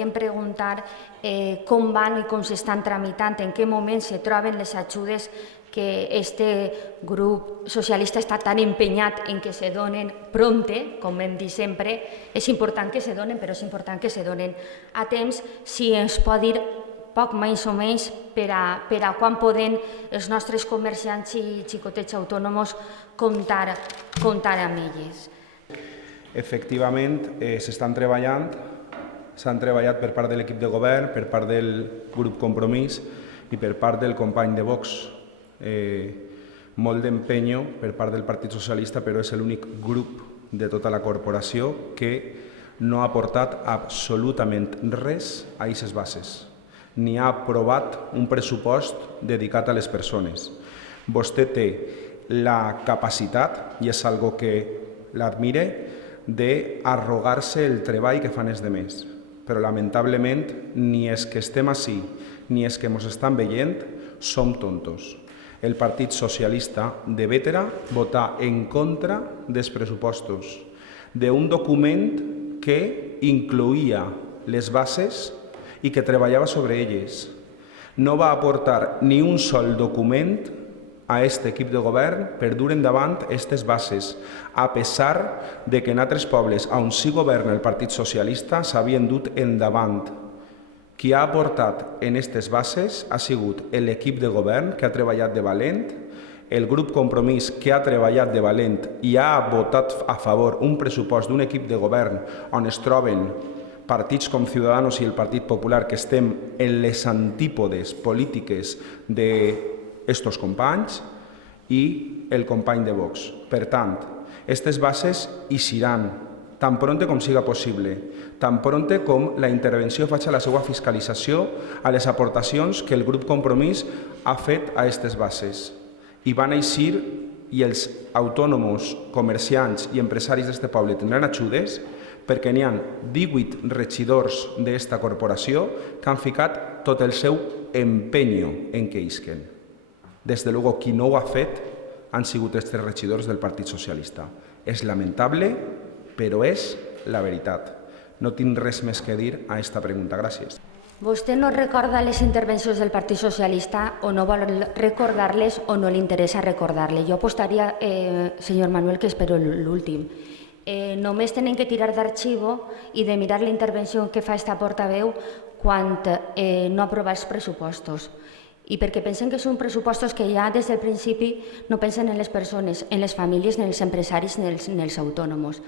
volíem preguntar com van i com s'estan tramitant, en què moment se troben les ajudes que este grup socialista està tan empenyat en que se donen prompte, com hem dit sempre. És important que se donen, però és important que se donen a temps. Si ens pot dir poc més o menys per a quan poden els nostres comerciants i xicotets autònoms comptar amb elles. Efectivament, s'han treballat per part de l'equip de govern, per part del grup Compromís i per part del company de Vox. Molt d'empenyo per part del Partit Socialista, però és l'únic grup de tota la corporació que no ha aportat absolutament res a aquestes bases, ni ha aprovat un pressupost dedicat a les persones. Vostè té la capacitat, i és algo que l'admire, d'arrogar-se el treball que fan els demés. Però lamentablement ni és que estem ací, ni és que ens estan veient, som tontos. El Partit Socialista de Bétera vota en contra dels pressupostos, d'un document que incloïa les bases i que treballava sobre elles. No va aportar ni un sol document a aquest equip de govern per dur endavant aquestes bases, a pesar de que en altres pobles on sí governa el Partit Socialista s'havien dut endavant. Qui ha aportat en aquestes bases ha sigut l'equip de govern, que ha treballat de valent, el grup Compromís, que ha treballat de valent i ha votat a favor un pressupost d'un equip de govern on es troben partits com Ciudadanos i el Partit Popular, que estem en les antípodes polítiques d'estos companys, i el company de Vox. Per tant, aquestes bases hi seran tan pronte com siga possible, tan pronte com la intervenció faci la seva fiscalització a les aportacions que el grup Compromís ha fet a aquestes bases. I van eixir, i els autònoms, comerciants i empresaris d'aquest poble tindran ajudes, perquè n'hi ha 18 regidors d'esta corporació que han ficat tot el seu empenyo en que isquen. Des de luego, qui no ho ha fet han sigut els regidors del Partit Socialista. És lamentable, però és la veritat. No tinc res més que dir a aquesta pregunta. Gràcies. Vostè no recorda les intervencions del Partit Socialista o no vol recordar-les o no li interessa recordar-les. Jo apostaria, senyor Manuel, que espero l'últim. Només tenen que tirar d'arxivo i de mirar la intervenció que fa esta portaveu quan no aprova els pressupostos. I perquè pensen que són pressupostos que ja des del principi no pensen en les persones, en les famílies, en els empresaris, en els autònoms.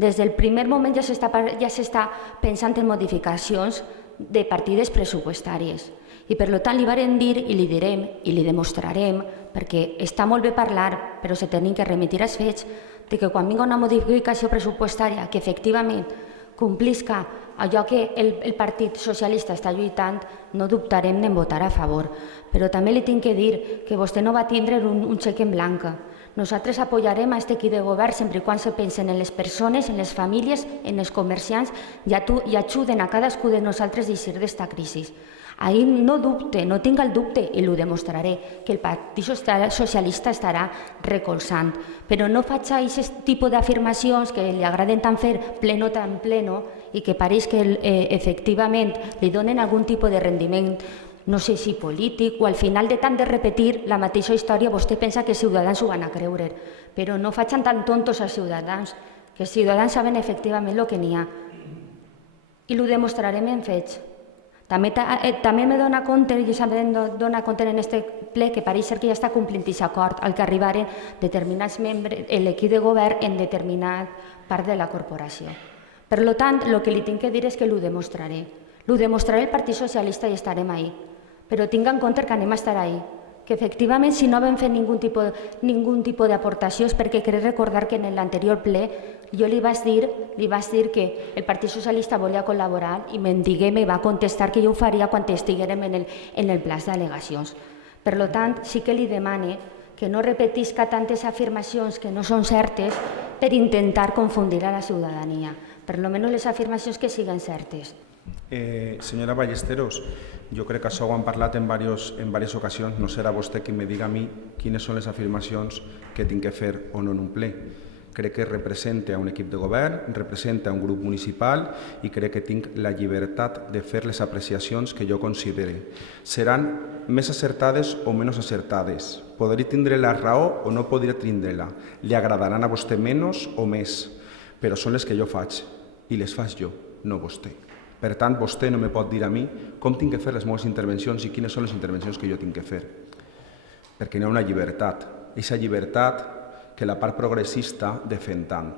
Des del primer moment ja s'està pensant en modificacions de partides pressupostàries. I per tant li varen dir, i li direm, i li demostrarem, perquè està molt bé parlar, però se tenen que remitir als fets, de que quan vinga una modificació pressupostària que efectivament complisca allò que el Partit Socialista està lluitant, no dubtarem d'en votar a favor. Però també li tinc que dir que vostè no va tindre un xec en blanc. Nosaltres apoyarem a aquest equip de govern sempre i quan se pensen en les persones, en les famílies, en els comerciants i ajuden a cadascú de nosaltres a eixir d'esta crisi. Ahir no dubte, no tinc el dubte, i ho demostraré, que el Partit Socialista estarà recolzant. Però no faig aquest tipus d'afirmacions que li agraden tant fer pleno tan pleno i que pareix que efectivament li donen algun tipus de rendiment, no sé si polític, o al final de tant de repetir la mateixa història vostè pensa que els ciutadans ho van a creure. Però no facin tan tontos als ciutadans, que els ciutadans saben efectivament el que n'hi ha. I ho demostrarem en fets. També me dona compte, i em dona compte en aquest ple, que pareix ser que ja està complint aquest acord al que arribaren determinats membres, l'equip de govern en determinat part de la corporació. Per tant, el que li tinc que dir és que ho demostraré. Ho demostraré el Partit Socialista i estarem ahí. Però tinc en compte que anem a estar ahí. Que efectivament si no vam fer ningun tipus d'aportació és perquè crec recordar que en l'anterior ple jo li vaig dir que el Partit Socialista volia col·laborar i me va contestar que jo ho faria quan estiguérem en el pla d'al·legacions. Per tant, sí que li demane que no repetisca tantes afirmacions que no són certes per intentar confundir a la ciutadania. Per almenys les afirmacions que siguin certes. Senyora Ballesteros, jo crec que això ho han parlat en diverses ocasions. No serà vostè qui me diga a mi quines són les afirmacions que tinc que fer o no en un ple. Crec que representa un equip de govern, representa un grup municipal i crec que tinc la llibertat de fer les apreciacions que jo considere. Seran més acertades o menys acertades. Podré tindre la raó o no podré tindre-la. Li agradaran a vostè menys o més, però són les que jo faig i les faig jo, no vostè. Per tant, vostè no me pot dir a mi com tinc que fer les meves intervencions i quines són les intervencions que jo tinc que fer. Perquè hi ha una llibertat. Aquesta llibertat que la part progressista defèn tant,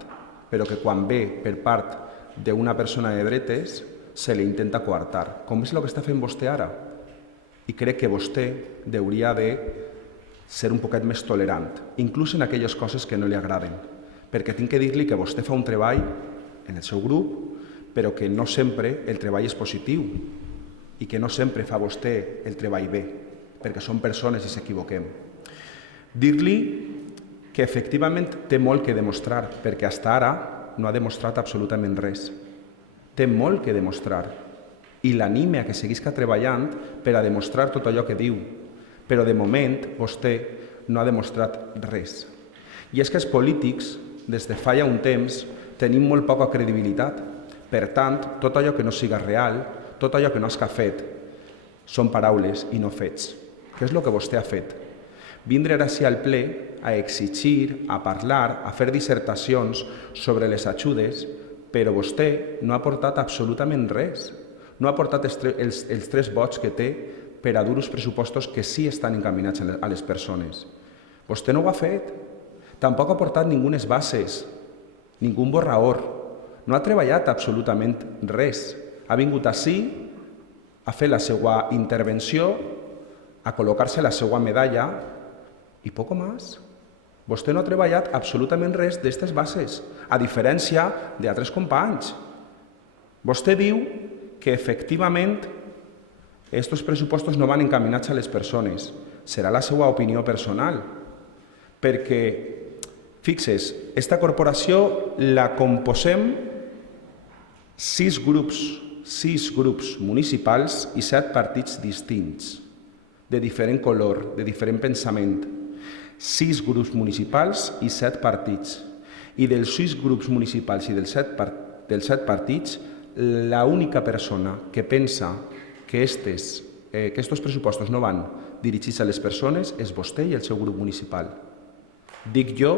però que quan ve per part d'una persona de dretes se li intenta coartar, com és el que està fent vostè ara. I crec que vostè hauria de ser un poquet més tolerant, inclús en aquelles coses que no li agraden, perquè tinc que dir-li que vostè fa un treball en el seu grup, però que no sempre el treball és positiu i que no sempre fa vostè el treball bé, perquè som persones i s'equivoquem. Dir-li que efectivament té molt que demostrar, perquè fins ara no ha demostrat absolutament res. Té molt que demostrar i l'anime a que seguisca treballant per a demostrar tot allò que diu, però de moment vostè no ha demostrat res. I és que els polítics, des de fa ja un temps, tenim molt poca credibilitat. Per tant, tot allò que no siga real, tot allò que no has fet, són paraules i no fets. Què és el que vostè ha fet? Vindre ara sí al ple a exigir, a parlar, a fer dissertacions sobre les ajudes, però vostè no ha portat absolutament res. No ha portat els 3 vots que té per a dur uns pressupostos que sí estan encaminats a les persones. Vostè no ho ha fet. Tampoc ha portat ningunes bases, ningú borrador. No ha treballat absolutament res. Ha vingut ací a fer la seva intervenció, a col·locar-se la seva medalla i poco més. Vostè no ha treballat absolutament res d'aquestes bases, a diferència d'altres companys. Vostè diu que efectivament aquests pressupostos no van encaminats a les persones. Serà la seva opinió personal, perquè, fixes, aquesta corporació la composem 6 grups municipals i 7 partits distints, de diferent color, de diferent pensament. 6 grups municipals i 7 partits. I dels 6 grups municipals i dels 7 partits, l'única persona que pensa que aquests pressupostos no van dirigits a les persones és vostè i el seu grup municipal. Dic jo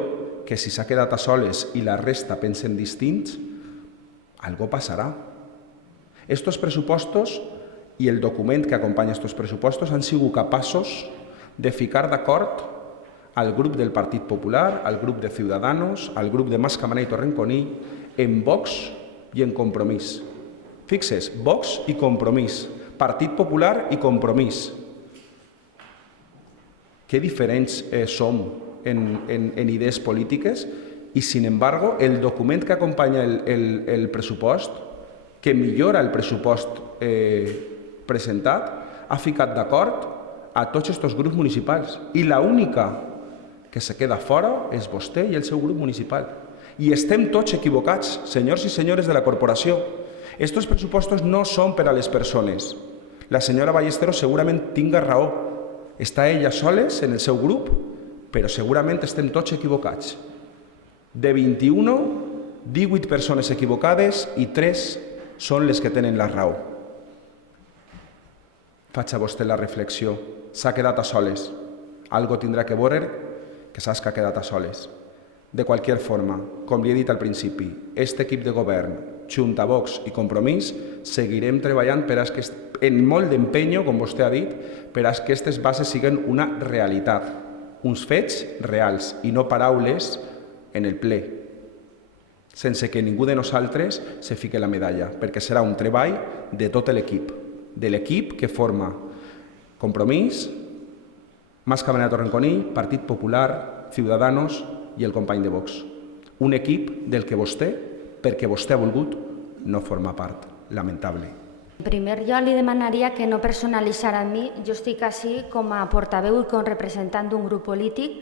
que si s'ha quedat a soles i la resta pensen distints, algo passarà. Estos pressupostos i el document que acompanya aquests pressupostos han sigut capaços de ficar d'acord al grup del Partit Popular, al grup de Ciudadanos, al grup de Mas Camarena i Torrenconill, en Vox i en Compromís. Fixes, Vox i Compromís, Partit Popular i Compromís. Que diferents som en idees polítiques i, sin embargo, el document que acompanya el pressupost, que millora el pressupost presentat, ha ficat d'acord a tots aquests grups municipals. I l'única que se queda fora és vostè i el seu grup municipal. I estem tots equivocats, senyors i senyores de la corporació. Estos pressupostos no són per a les persones. La senyora Ballesteros segurament tinga raó. Està ella soles en el seu grup, però segurament estem tots equivocats. De 21, 18 persones equivocades i 3 són les que tenen la raó. Faig a vostè la reflexió. S'ha quedat a soles. Algo tindrà que veure que saps que ha quedat a soles. De qualsevol forma, com li he dit al principi, aquest equip de govern, Junta, Vox i Compromís, seguirem treballant en molt d'empenyo, com vostè ha dit, per a que aquestes bases siguin una realitat, uns fets reals i no paraules en el ple, sense que ningú de nosaltres se fique la medalla, perquè serà un treball de tot l'equip, de l'equip que forma Compromís, Mas Camarena Torrenconill, Partit Popular, Ciudadanos i el company de Vox. Un equip del que vostè, perquè vostè ha volgut, no forma part. Lamentable. En primer lloc, li demanaria que no personalitzara a mi. Jo estic així com a portaveu i com representant d'un grup polític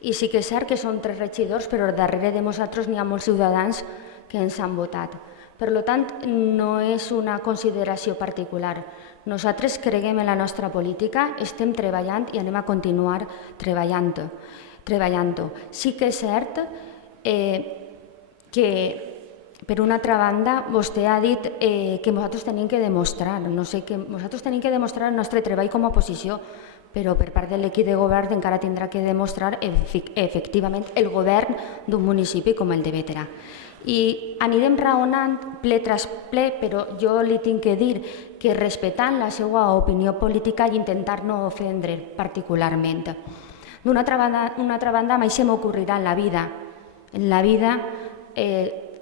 i sí que és cert que som 3 regidors, però darrere de nosaltres n'hi ha molts ciutadans que ens han votat. Per tant, no és una consideració particular. Nosaltres creguem en la nostra política, estem treballant i anem a continuar treballant-ho. Sí que és cert que, per una altra banda, vostè ha dit que nosaltres tenim que demostrar, no sé, que nosaltres tenim que demostrar el nostre treball com a oposició, però per part de l'equip de govern encara tindrà que demostrar efectivament el govern d'un municipi com el de Bétera. I anirem raonant ple tras ple, però jo li tinc que dir que respectant la seva opinió política i intentar no ofendre particularment. D'una altra banda, mai se m'ocorrirà en la vida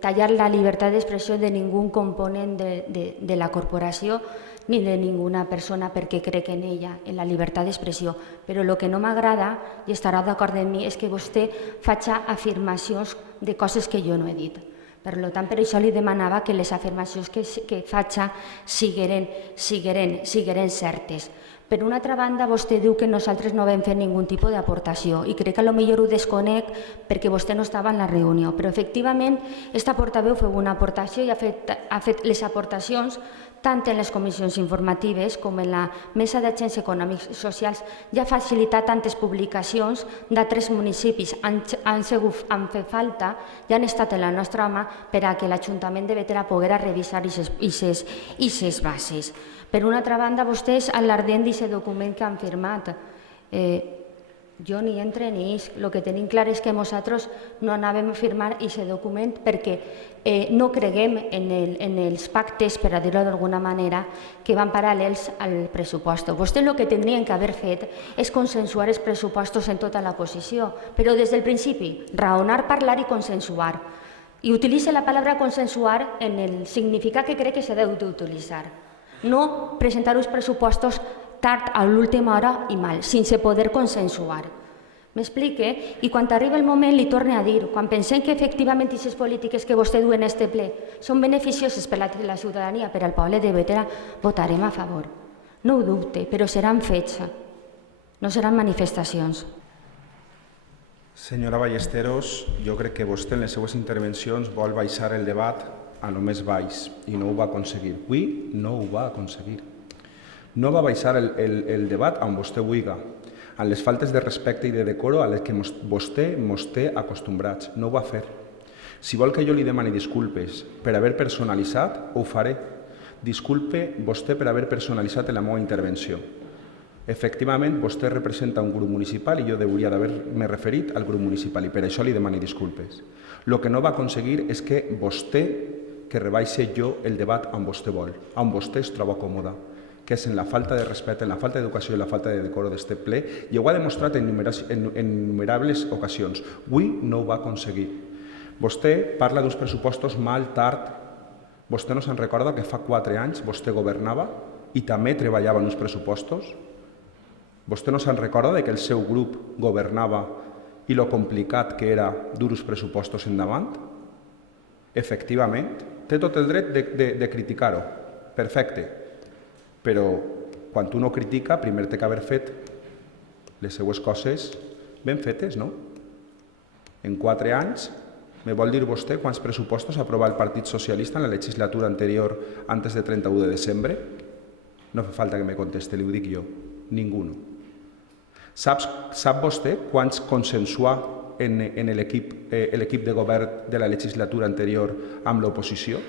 tallar la llibertat d'expressió de ningú component de la corporació ni de ninguna persona perquè crec en ella, en la llibertat d'expressió. Però el que no m'agrada, i estarà d'acord amb mi, és que vostè faci afirmacions de coses que jo no he dit. Per tant, per això li demanava que les afirmacions que faci sigueren certes. Per una altra banda, vostè diu que nosaltres no vam fer ningú tipus d'aportació i crec que potser ho desconec perquè vostè no estava en la reunió, però efectivament aquesta portaveu feu una aportació i ha fet les aportacions tant en les comissions informatives com en la Mesa d'Agents Econòmics i Socials, ja ha facilitat tantes publicacions d'altres municipis, han fet falta i han estat en la nostra mà per a que l'Ajuntament de Bétera poguera revisar aquestes bases. Per una altra banda, vostès alardent d'aquest document que han firmat. Jo ni entre ni ix. El que tenim clar és que nosaltres no anàvem a firmar aquest document perquè no creguem en els pactes, per a dir-ho d'alguna manera, que van paral·lels al pressupost. Vostès el que tindrien que haver fet és consensuar els pressupostos en tota l'oposició, però des del principi, raonar, parlar i consensuar. I utilitza la paraula consensuar en el significat que crec que s'ha d'utilitzar. No presentar uns pressupostos tard a l'última hora i mal, sense poder consensuar. M'explique? I quan arriba el moment li torne a dir, quan pensem que efectivament aquestes polítiques que vostè du en este ple són beneficioses per a la ciutadania, per al poble de Bétera, votarem a favor. No ho dubte, però seran fets, no seran manifestacions. Senyora Ballesteros, jo crec que vostè en les seues intervencions vol baixar el debat a lo més baix i no ho va aconseguir. Avui no ho va aconseguir. No va baixar el debat on vostè vulgui, amb les faltes de respecte i de decoro a les que vostè mos té acostumbrats. No ho va fer. Si vol que jo li demani disculpes per haver personalitzat, ho faré. Disculpe vostè per haver personalitzat la meva intervenció. Efectivament, vostè representa un grup municipal i jo hauria d'haver-me referit al grup municipal i per això li demani disculpes. El que no va aconseguir és que vostè que rebaixi jo el debat on vostè vol, on vostè es troba còmode, que és en la falta de respecte, en la falta d'educació i la falta de decoro d'este ple, i ho ha demostrat en innumerables ocasions. Avui no ho va aconseguir. Vostè parla d'uns pressupostos mal tard. Vostè no se'n recorda que fa 4 anys vostè governava i també treballava en uns pressupostos? Vostè no se'n recorda que el seu grup governava i lo complicat que era dur uns pressupostos endavant? Efectivament, té tot el dret de criticar-ho. Perfecte. Però quan tu no critica, primer té que haver fet les seues coses ben fetes, no? En 4 anys, me vol dir vostè quants pressupostos ha aprovat el Partit Socialista en la legislatura anterior antes de 31 de desembre? No fa falta que me conteste, li ho dic jo. Ninguno. Sap vostè quants consensuà en l'equip de govern de la legislatura anterior amb l'oposició?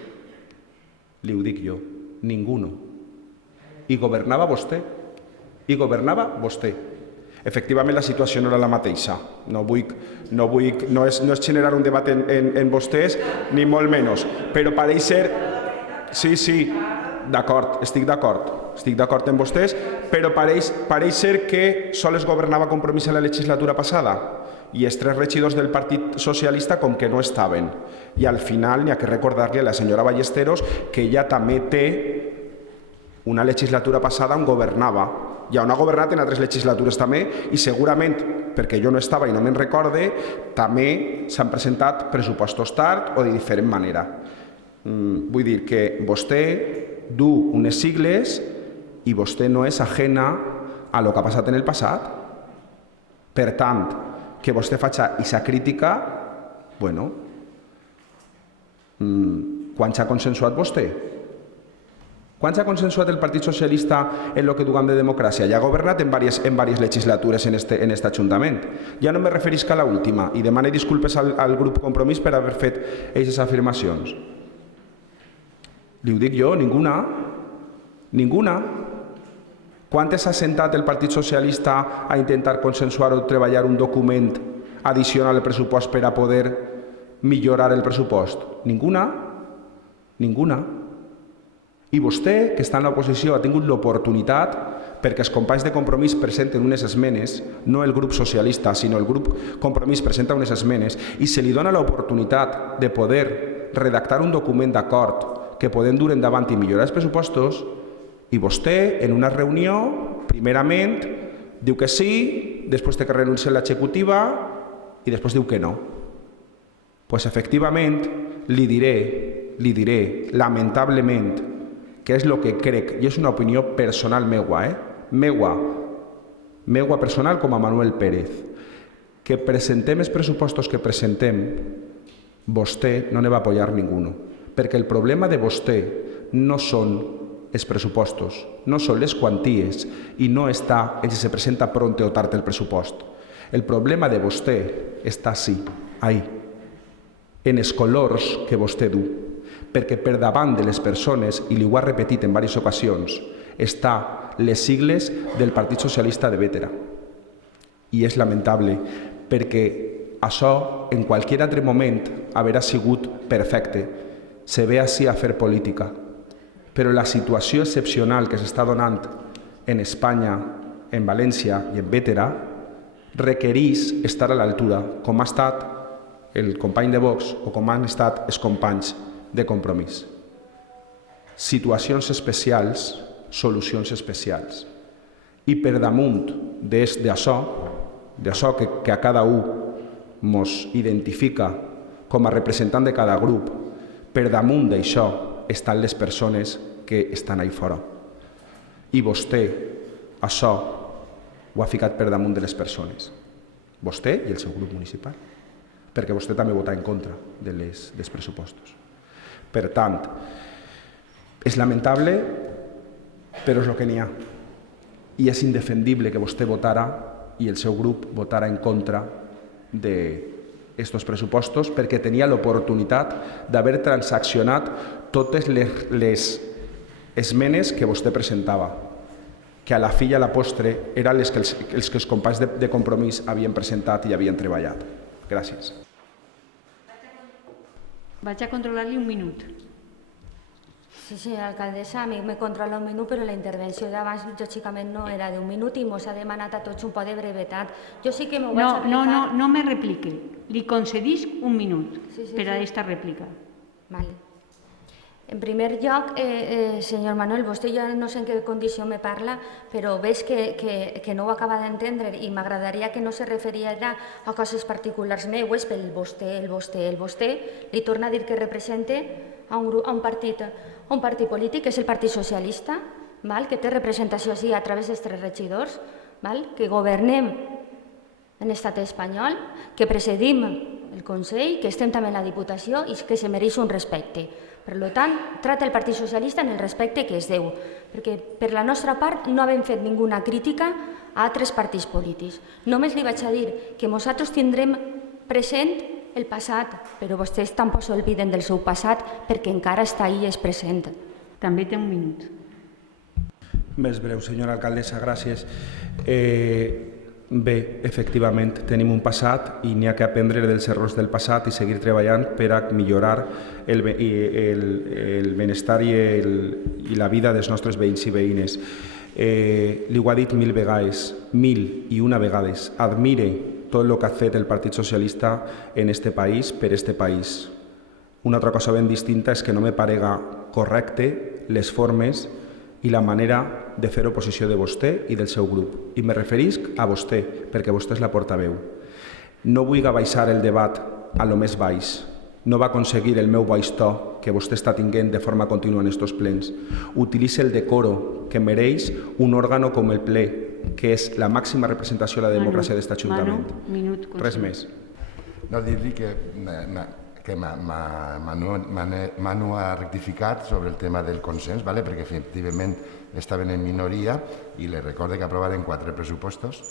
Li ho dic jo. Ninguno. I governava vostè. Efectivament, la situació no era la mateixa. No és generar un debat en vostès, ni molt menys. Però pareix ser... Sí, d'acord, estic d'acord amb vostès, però pareix ser que sols governava Compromís en la legislatura passada i els 3 regidors del Partit Socialista com que no estaven. I al final n'hi ha que recordar-li a la senyora Ballesteros que ella també té una legislatura passada on governava. Ja on ha governat en altres legislatures també i segurament, perquè jo no estava i no me'n recorde, també s'han presentat pressupostos tard o de diferent manera. Vull dir que vostè du unes sigles i vostè no és ajena a lo que ha passat en el passat. Per tant, que vostè faci aquesta crítica, bueno, quan s'ha consensuat vostè? Quan s'ha consensuat el Partit Socialista en el que duguem de democràcia? Ja ha governat en diverses legislatures en este Ajuntament. Ja no me referisc a l'última i demane disculpes al grup Compromís per haver fet aquestes afirmacions. Li ho dic jo, ninguna. Ninguna. Quantes s'ha sentat el Partit Socialista a intentar consensuar o treballar un document addicional al pressupost per a poder millorar el pressupost? Ninguna. Ninguna. I vostè, que està en l'oposició, ha tingut l'oportunitat perquè els companys de Compromís presenten unes esmenes, no el grup socialista, sinó el grup Compromís presenta unes esmenes, i se li dona l'oportunitat de poder redactar un document d'acord que podem dur endavant i millorar els pressupostos, i vostè, en una reunió, primerament, diu que sí, després té que renunciar a l'executiva i després diu que no. Doncs efectivament, li diré, lamentablement, que és el que crec, i és una opinió personal meua, meua personal com a Manuel Pérez, que presentem els pressupostos que presentem, vostè no ne va apoyar ninguno, perquè el problema de vostè no són els pressupostos, no són les quanties i no està en si se presenta pronte o tard el pressupost. El problema de vostè està sí, ahí, en els colors que vostè du, perquè per davant de les persones, i li ho ha repetit en diverses ocasions, està les sigles del Partit Socialista de Bétera. I és lamentable, perquè això, en qualsevol altre moment, haurà sigut perfecte. Se ve així a fer política. Però la situació excepcional que s'està donant en Espanya, en València i en Bétera, requereix estar a l'altura, com ha estat el company de Vox o com han estat els companys de Compromís. Situacions especials, solucions especials. I per damunt d'això que a cada un ens identifica com a representant de cada grup, per damunt d'això estan les persones que estan ahí fora. I vostè això ho ha ficat per damunt de les persones. Vostè i el seu grup municipal. Perquè vostè també vota en contra dels pressupostos. Per tant, és lamentable, però és el que n'hi ha. I és indefendible que vostè votara i el seu grup votara en contra d'aquests pressupostos perquè tenia l'oportunitat d'haver transaccionat totes les esmenes que vostè presentava, que a la fi i a la postre eren les que els companys de Compromís havien presentat i havien treballat. Gràcies. Vaig a controlar-li un minut. Sí, senyora alcaldessa, a mi me controla un minut, però la intervenció d'abans, lògicament, no era d'un minut i mos ha demanat a tots un poc de brevetat. Jo sí que m'ho vaig aplicar... No me replique. Li concedisc un minut per a aquesta rèplica. Vale. En primer lloc, senyor Manuel, vostè jo no sé en què condició me parla, però veig que no ho acaba d'entendre i m'agradaria que no se referiera a coses particulars meues, pel vostè. Li torna a dir que representa a un partit polític, que és el Partit Socialista, que té representació així a través dels 3 regidors, que governem en l'estat espanyol, que presidim el Consell, que estem també en la Diputació i que se mereix un respecte. Per tant, tracta el Partit Socialista en el respecte que es deu, perquè per la nostra part no hem fet ninguna crítica a altres partits polítics. Només li vaig a dir que nosaltres tindrem present el passat, però vostès tampoc s'olviden del seu passat perquè encara està ahí i és present. També té un minut. Més breu, senyora alcaldessa, gràcies. Bé, efectivament, tenim un passat i n'hi ha que aprendre dels errors del passat i seguir treballant per a millorar el benestar i la vida dels nostres veïns i veïnes. Li ho ha dit 1000 vegades, 1001 vegades. Admire tot el que ha fet el Partit Socialista en este país per este país. Una altra cosa ben distinta és que no me parega correcte les formes i la manera de fer oposició de vostè i del seu grup. I me referisc a vostè, perquè vostè és la portaveu. No vull baixar el debat a lo més baix. No va aconseguir el meu baix to que vostè està tinguent de forma contínua en estos plens. Utilitza el decoro que mereix un òrgano com el ple, que és la màxima representació de la democràcia d'aquest Ajuntament. Minut, Res més. No, dir-li que que Manu ha rectificat sobre el tema del consens, ¿vale? Perquè efectivament estaven en minoria i les recorde que aprovaren 4 pressupostos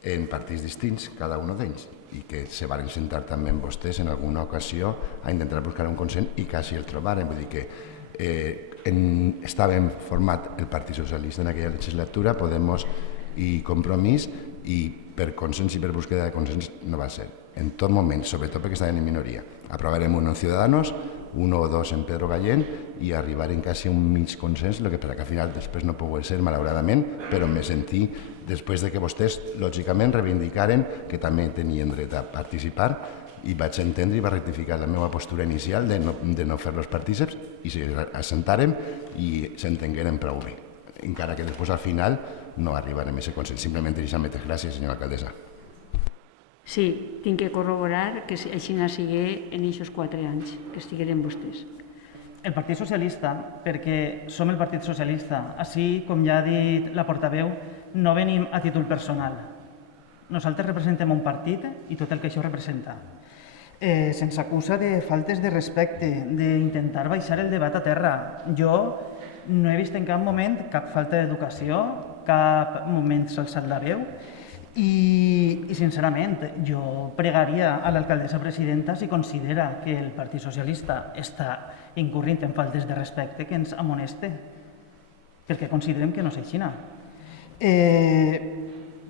en partits distints, cada un d'ells, i que se van sentar també amb vostès en alguna ocasió a intentar buscar un consens i quasi el trobaren. Vull dir que estàvem format el Partit Socialista en aquella legislatura, Podemos i Compromís, i per consens i per búsqueda de consens no va ser. En tot moment, sobretot perquè estaven en minoria. Aprovarem un en Ciudadanos, 1 o 2 en Pedro Gallén i arribarem quasi a un mig consens, el que per que al final després no pugui ser, malauradament, però me sentí, després de que vostès, lògicament, reivindicaren que també tenien dret a participar, i vaig entendre i va rectificar la meva postura inicial de no fer-los partíceps i s'assentàrem i s'entengueren prou bé, encara que després al final no arribarem a aquest consens. Simplement deixa'm dir gràcies, senyora alcaldessa. Sí, tinc que corroborar que així sigui en aquests 4 anys que estigueren vostès. El Partit Socialista, perquè som el Partit Socialista. Així, com ja ha dit la portaveu, no venim a títol personal. Nosaltres representem un partit i tot el que això representa. Se'ns acusa de faltes de respecte, d'intentar baixar el debat a terra. Jo no he vist en cap moment cap falta d'educació, cap moment s'ha alçat la veu i, sincerament, jo pregaria a l'alcaldessa presidenta, si considera que el Partit Socialista està incurrint en faltes de respecte, que ens amoneste, perquè considerem que no és així.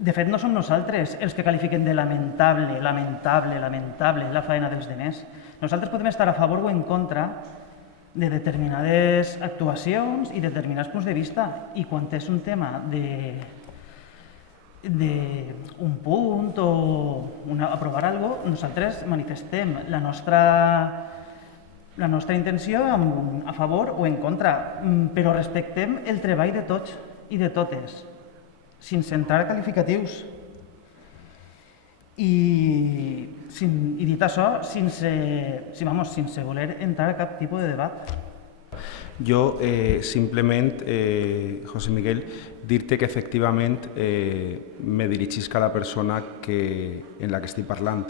De fet, no som nosaltres els que qualifiquen de lamentable la faena dels demés. Nosaltres podem estar a favor o en contra de determinades actuacions i determinats punts de vista, i quan és un tema d'un punt o aprovar alguna cosa, nosaltres manifestem la nostra intenció a favor o en contra, però respectem el treball de tots i de totes, sense entrar a qualificatius. I dit això, sense voler entrar a cap tipus de debat. Jo simplement, José Miguel, dir-te que efectivament me dirigisc a la persona en la que estic parlant.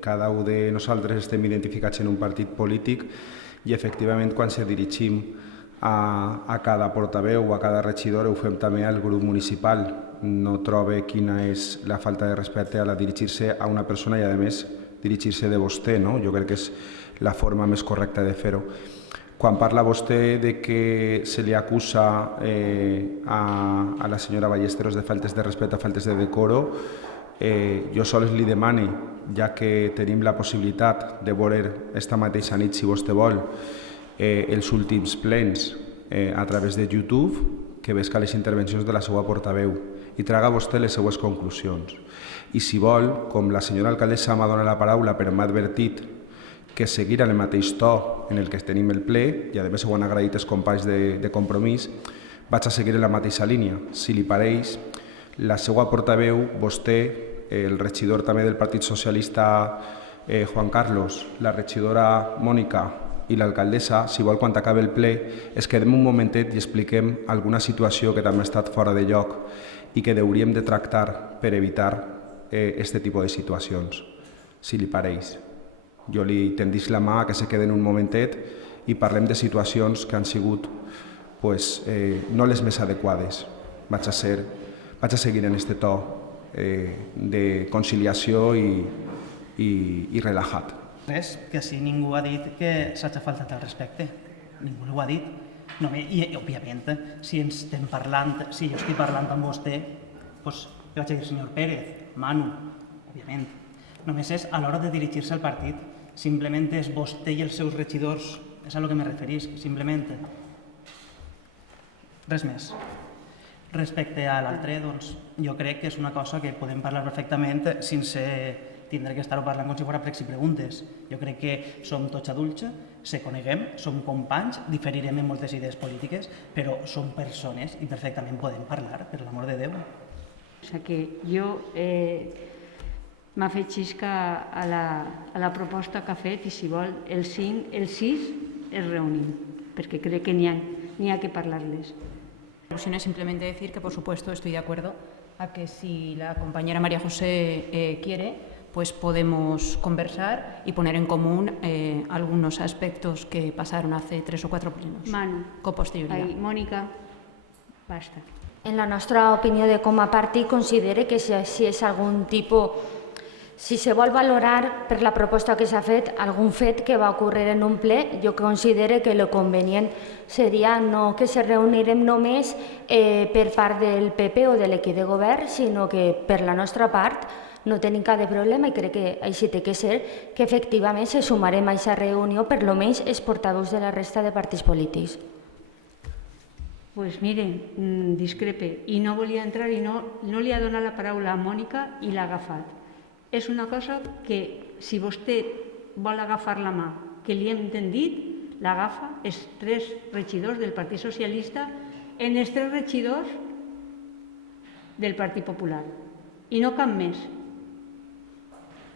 Cada un de nosaltres estem identificats en un partit polític i efectivament quan se dirigim a cada portaveu o a cada regidor ho fem també al grup municipal. No trobe quina és la falta de respecte a dirigir-se a una persona i a més dirigir-se de vostè, no? Jo crec que és la forma més correcta de fer-ho. Quan parla vostè de que se li acusa a la senyora Ballesteros de faltes de respecte, faltes de decoro, jo sols li demane, ja que tenim la possibilitat de veure esta mateixa nit, si vostè vol, els últims plens a través de YouTube, que vesca les intervencions de la seva portaveu i traga vostè les seues conclusions. I si vol, com la senyora alcaldessa m'ha donat la paraula però m'ha advertit que seguir el mateix to en el que tenim el ple, i a més ho han agraït els companys de Compromís, vaig a seguir en la mateixa línia. Si li pareix, la seva portaveu, vostè, el regidor també del Partit Socialista Juan Carlos, la regidora Mònica i l'alcaldessa, si vol, quan acabi el ple, es quedem un momentet i expliquem alguna situació que també ha estat fora de lloc i que hauríem de tractar per evitar aquest tipus de situacions, si li pareix. Jo li tendís la mà que se queden un momentet i parlem de situacions que han sigut no les més adequades. Vaig a seguir en aquest to de conciliació i relaxat. Res, que si ningú ha dit que s'ha faltat el respecte. Ningú ho ha dit. I, òbviament, si jo estic parlant amb vostè, doncs jo vaig dir senyor Pérez, Manu, òbviament. Només és a l'hora de dirigir-se al partit. Simplement és vostè i els seus regidors, és a lo que me referís, simplement. Res més. Respecte a l'altre, doncs, jo crec que és una cosa que podem parlar perfectament sense tindre que estar-ho parlant com si fos pregs i preguntes. Jo crec que som tots adults, se coneguem, som companys, diferirem en moltes idees polítiques, però som persones i perfectament podem parlar, per l'amor de Déu. O sigui que jo m'ha fet xisca a la proposta que ha fet i si vol el 5, el 6 es reunim, perquè crec que n'hi ha que parlarles. Simplemente decir que, por supuesto, estoy de acuerdo a que si la compañera María José quiere, pues podemos conversar y poner en común algunos aspectos que pasaron hace 3 o 4 plenos. Manu, Con posterioridad. ahí, Mònica, basta. En la nostra opinió de com a partit considere que si és algun tipus, si se vol valorar per la proposta que s'ha fet algun fet que va ocórrer en un ple, jo considero que el convenient seria no que se reunirem només per part del PP o de l'equip de govern, sinó que per la nostra part no tenim cap de problema i crec que així té que ser, que efectivament se sumarem a aquesta reunió per lo menys els portaveus de la resta de partits polítics. Pues mire, discrepe, i no volia entrar i no li ha donat la paraula a Mònica i l'ha agafat. És una cosa que, si vostè vol agafar la mà, que li hem dit, l'agafa els 3 regidors del Partit Socialista en els 3 regidors del Partit Popular. I no cap més.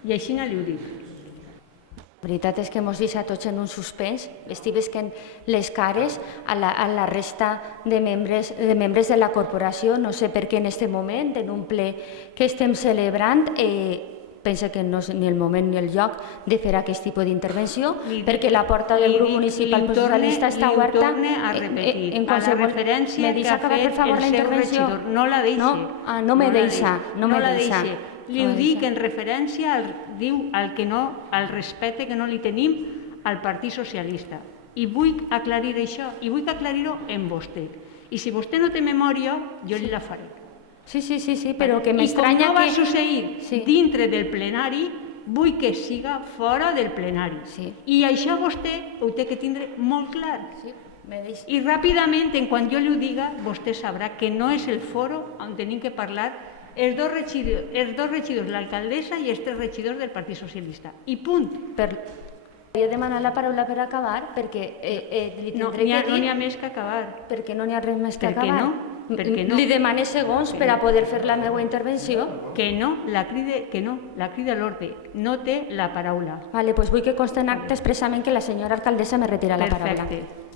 I així no li ho dic. La veritat és que ens deixa tots en un suspens. Estic veient les cares a la resta de membres de la corporació. No sé per què en aquest moment, en un ple que estem celebrant, penso que no és ni el moment ni el lloc de fer aquest tipus d'intervenció, perquè la porta del grup municipal socialista està oberta. Li torne a repetir, a la referència que ha fet el seu regidor. No la deixi. No me deixa. Li ho dic en referència al respecte que no li tenim al Partit Socialista. I vull aclarir això, i vull aclarir-ho en vostè. I si vostè no té memòria, jo li la faré. Sí, però que m'estranya que... I com no va succeir dintre del plenari, vull que siga fora del plenari. I això vostè ho té que tindre molt clar. I ràpidament, en quan jo li ho diga, vostè sabrà que no és el foro on tenim que parlar els 2 regidors, l'alcaldessa i els 3 regidors del Partit Socialista. I punt. He demanat la paraula per acabar perquè li tindré que dir... No n'hi ha més que acabar. Perquè no n'hi ha res més que acabar. Per què no? Li demane segons per a poder fer la meva intervenció. Que no, la crida a l'ordre. No té la paraula. Vale, doncs vull que consti en acte expressament que la senyora alcaldessa me retira la paraula. Perfecte.